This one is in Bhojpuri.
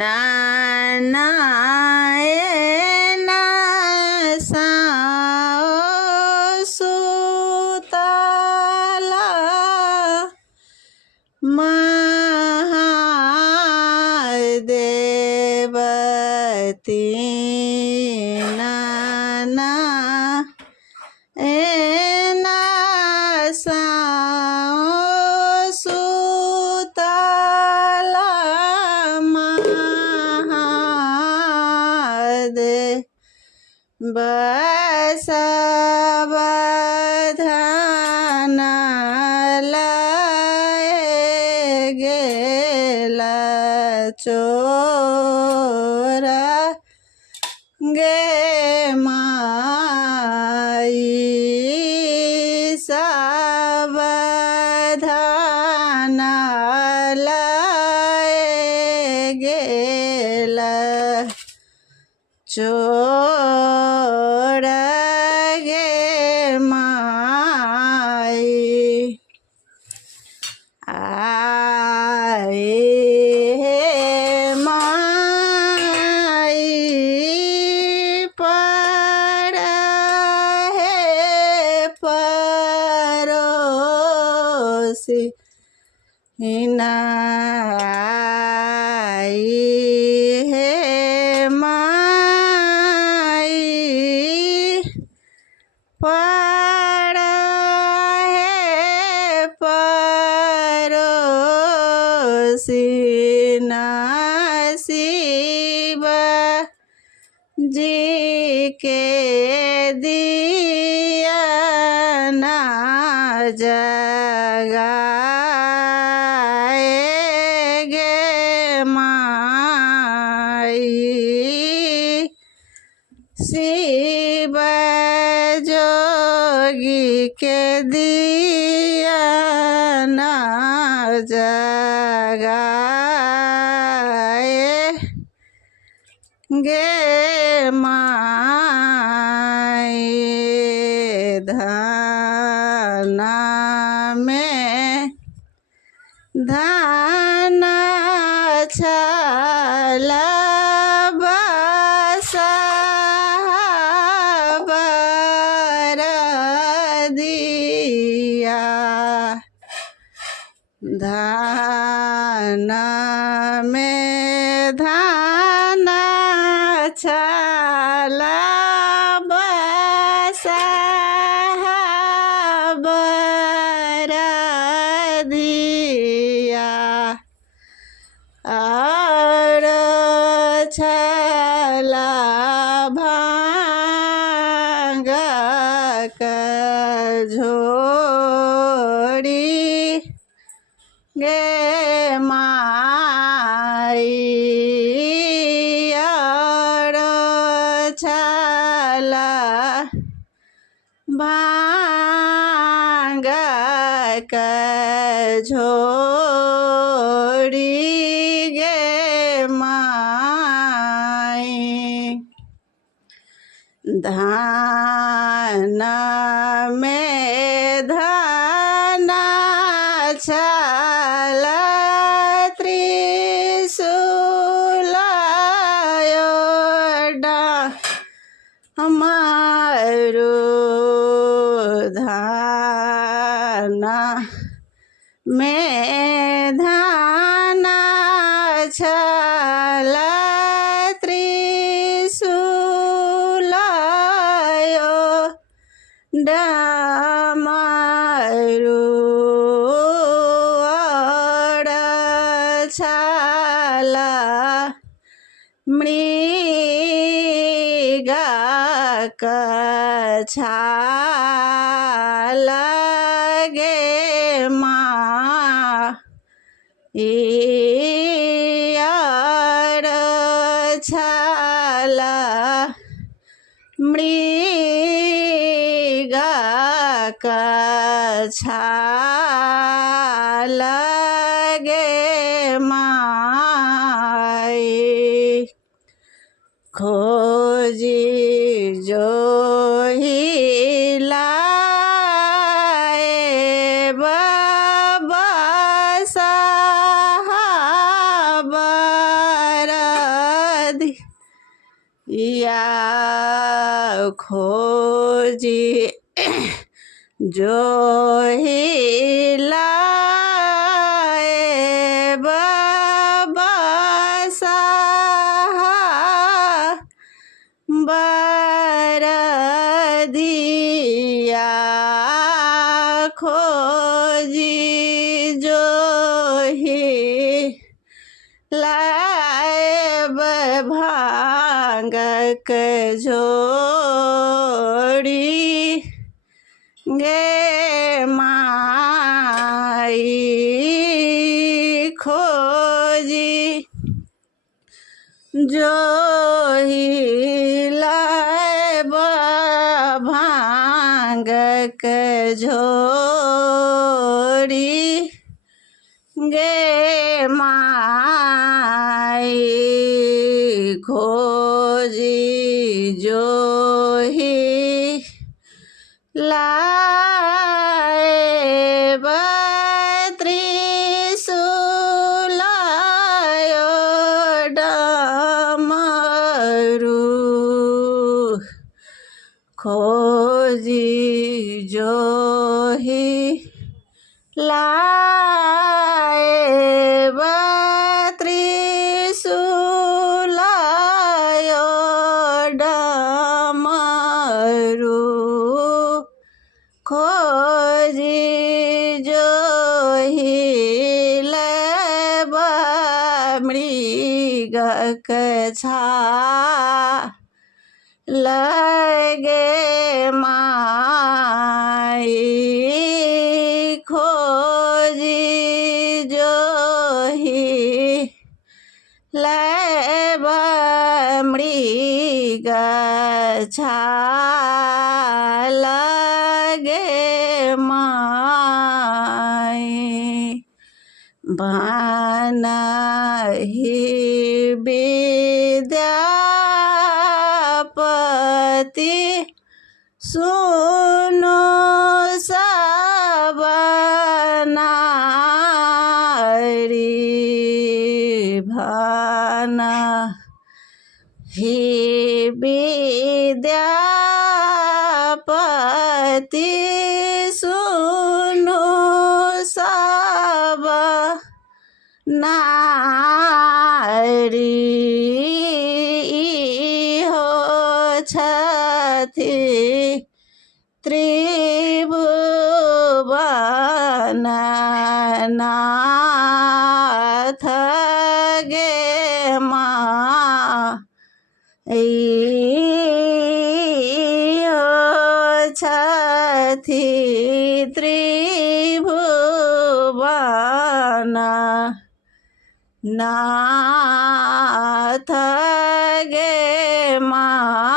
नानाए नासाओ सुतला महादेवती नाना एना साओ सुतला बसवधान लाए गेला चोरा गे माई सावधान लाए गेला चोरा गे माई आए हे माई पर हे परोसी नाई हे माई पर हे परोसी नसीब जी के दिया ना जगाए गे माई शिव जोगी के दिया ना जगाए गे माई धाना में धाना छाला बसावर दिया धाना में धाना छाला बसावर दिया और छाला भांग का झोड़ी गे माई और छाला भांग का झोड़ी गे माई धाना में धाना छाला त्रिशूलायोडा हमारो धाना में धाना छाला त्रिशूलायो डमरू और छाला मृगा का छाला गे माँ और छाला मृगा का छाला गे माई खोजी जो ही लाए बाबा साहब या खोजी जो ही लाए बाबा साहा बरदिया खोजी जो ही लाए भांग जोड़ी गे माई खोजी जो ही लाए भांग जोड़ी गे माई खोजी जो ही लाए त्रिशूलायो डमरू खोजी जो ही लाए त्रिशूलायो डमरू खोजी जो ही लेबा मृग कछा लगे माई खोजी जो ही लेबा मृग लगे माई बनहि विद्यापति सुनो सब नारी बनहि विद्यापति सुनो सब नारी हो छथि त्रिभुवन नाथ गे माई हो छथि त्रिभुवन नाथ गे माई।